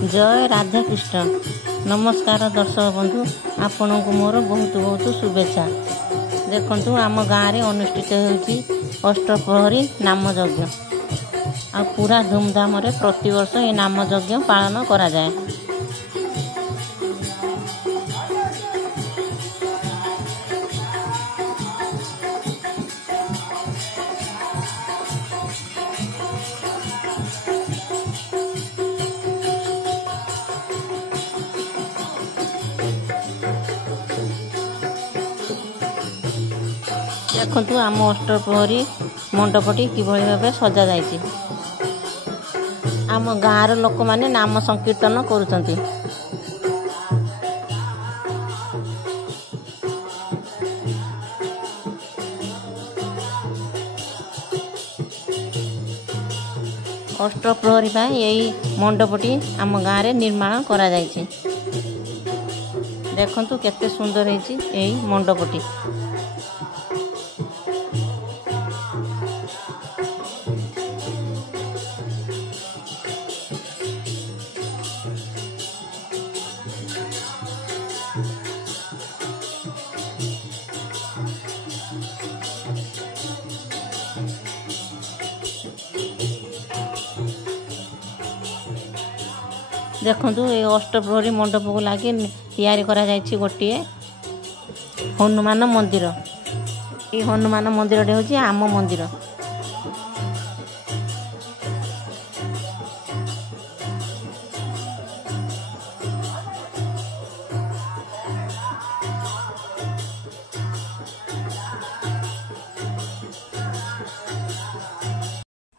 जय राधा कृष्ण। नमस्कार दर्शक बंधु, आपण को मोर बहुत बहुत शुभेच्छा। देखंतु आम गाँव में अनुष्ठित होती अष्टप्रहरी नाम यज्ञ आ पूरा धूमधाम रे प्रतिवर्ष ये नाम यज्ञ पालन करा जाए। देखु आम अष्टप्रहरी मंडपटी किभली भाव सजा जाइए। आम गाँव लोक माने नाम संकीर्तन करुचंती। अष्टप्रहरी यही मंडपटी आम गाँव में निर्माण करा जाइए। देखंतु केते सुंदर होइछि एही मंडपटी। देखंतु ये अष्टप्रहरी मंडप को लगे तैयारी करा जाइछि गोटे हनुमान मंदिर। ये हनुमान मंदिर हूँ आम मंदिर।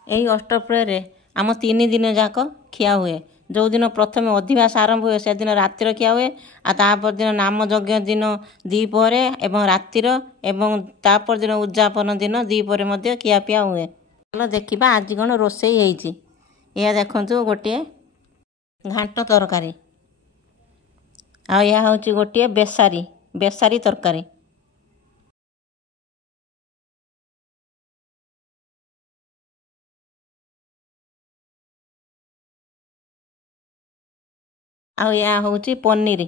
यही अष्टप्रहरी आम 3 दिन जाक खिया हुए। जो दिन प्रथम अधिवास आरंभ हुए से दिन रातिर खिया हुए। तापर दिन नाम यज्ञ दिन द्विपहर एवं रातिर एवं तापर दिन उद्यापन दिन द्विपहर मध्य खिया पिया हुए। चलो देखिबा आज कौन रोषेई होइछि। या देखंतु गोटे घांट तरकारी आ या होछि गोटे बेसारी तरकारी। आ या होछि पनीर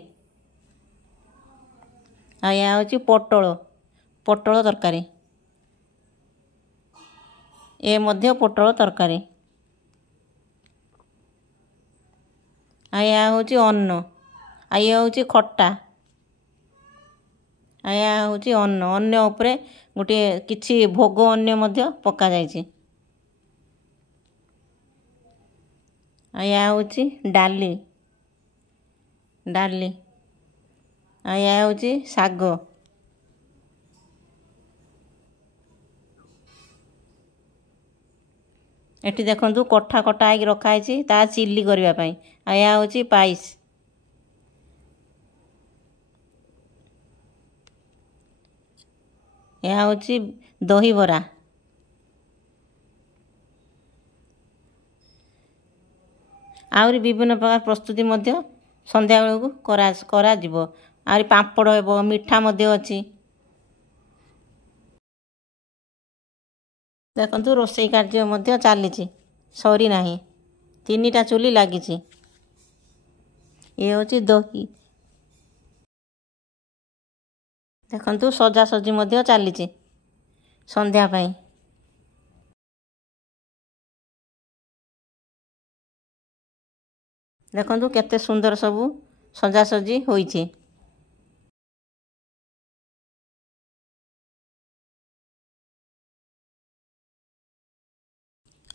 आ या होछि पोटल तरकारी। ए मध्य पोटल तरकारी आ या होछि अन्न आ या होछि खट्टा आ या होछि अन्न उपरे गोटे किछि भोग अन्न मध्य पका जाइछि। आ या होछि डाली आ या होछि साग। एठी देखंतु कठा आइक रखा है ता चिल्ली करबा पई। आ या होछि पाइस। या होछि दही बरा। आउरी विभिन्न प्रकार प्रस्तुति मध्य संध्या बेलू करा जिवो। आउरी पांपड़ हेबो, मिठा मध्य अछि। देखंतु रोषेई कार्य मध्य चलीछि, सरी नाही। 3टा चुली लागिछि। ये होछि दही। देखंतु सजासजी मध्य चलीछि संध्या पई। देखंतु केते सुंदर सबू सजासजी होइछि।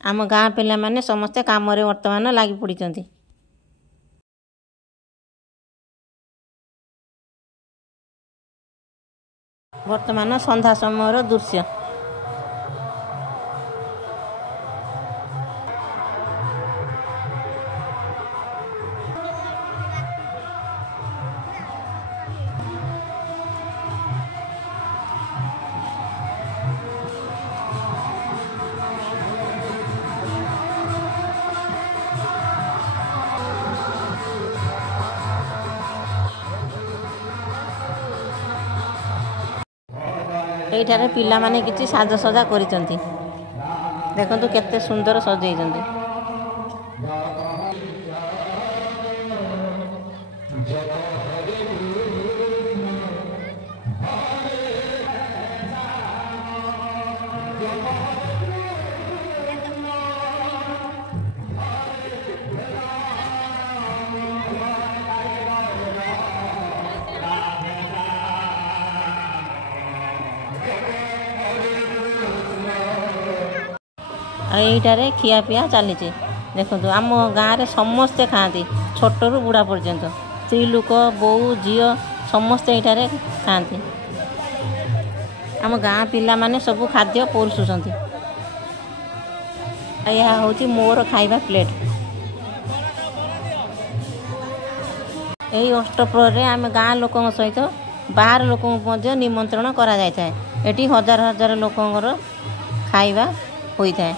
आम गाँ पिला माने समस्ते काम रे वर्तमान लागि पड़िचंती। वर्तमान संध्या समय दृश्य। एठारे पिला माने किछि साजसजा करिसंती। देखंतु केते सुंदर सजेइसंती। ଆଉ ଏଇଟାରେ ଖିଆପିଆ ଚାଲିଛି। ଦେଖନ୍ତୁ ଆମ ଗାଁରେ ସମସ୍ତେ ଖାଆନ୍ତି, ଛୋଟରୁ ବୁଢ଼ା ପର୍ଯ୍ୟନ୍ତ, ସ୍ତ୍ରୀ ଲୋକ, ବୋଉ, ଝିଅ ସମସ୍ତେ ଏଇଠାରେ ଖାଆନ୍ତି। ଆମ ଗାଁ ପିଲାମାନେ ସବୁ ଖାଦ୍ୟ ପରଷୁଛନ୍ତି। ଏହା ହେଉଛି ମୋର ଖାଇବା ପ୍ଲେଟ୍। ଏହି ଅଷ୍ଟପ୍ରହରୀରେ ଆମେ ଗାଁ ଲୋକଙ୍କ ସହିତ ବାହାର ଲୋକଙ୍କୁ ମଧ୍ୟ ନିମନ୍ତ୍ରଣ କରାଯାଇଥାଏ। ଏଠି ହଜାର ହଜାର ଲୋକଙ୍କର ଖାଇବା ହୋଇଥାଏ।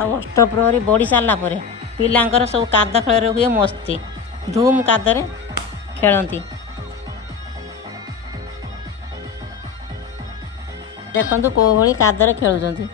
ଆଉ ଅଷ୍ଟପ୍ରହରୀ ବଢ଼ି ସାରିଲା ପରେ ପିଲାଙ୍କର ସବୁ କାଦ ଖେଳରେ ହୁଏ ମସ୍ତି, ଧୁମ୍ କାଦରେ ଖେଳନ୍ତି। ଦେଖନ୍ତୁ କୋଉ ଭଳି କାଦରେ ଖେଳୁଛନ୍ତି।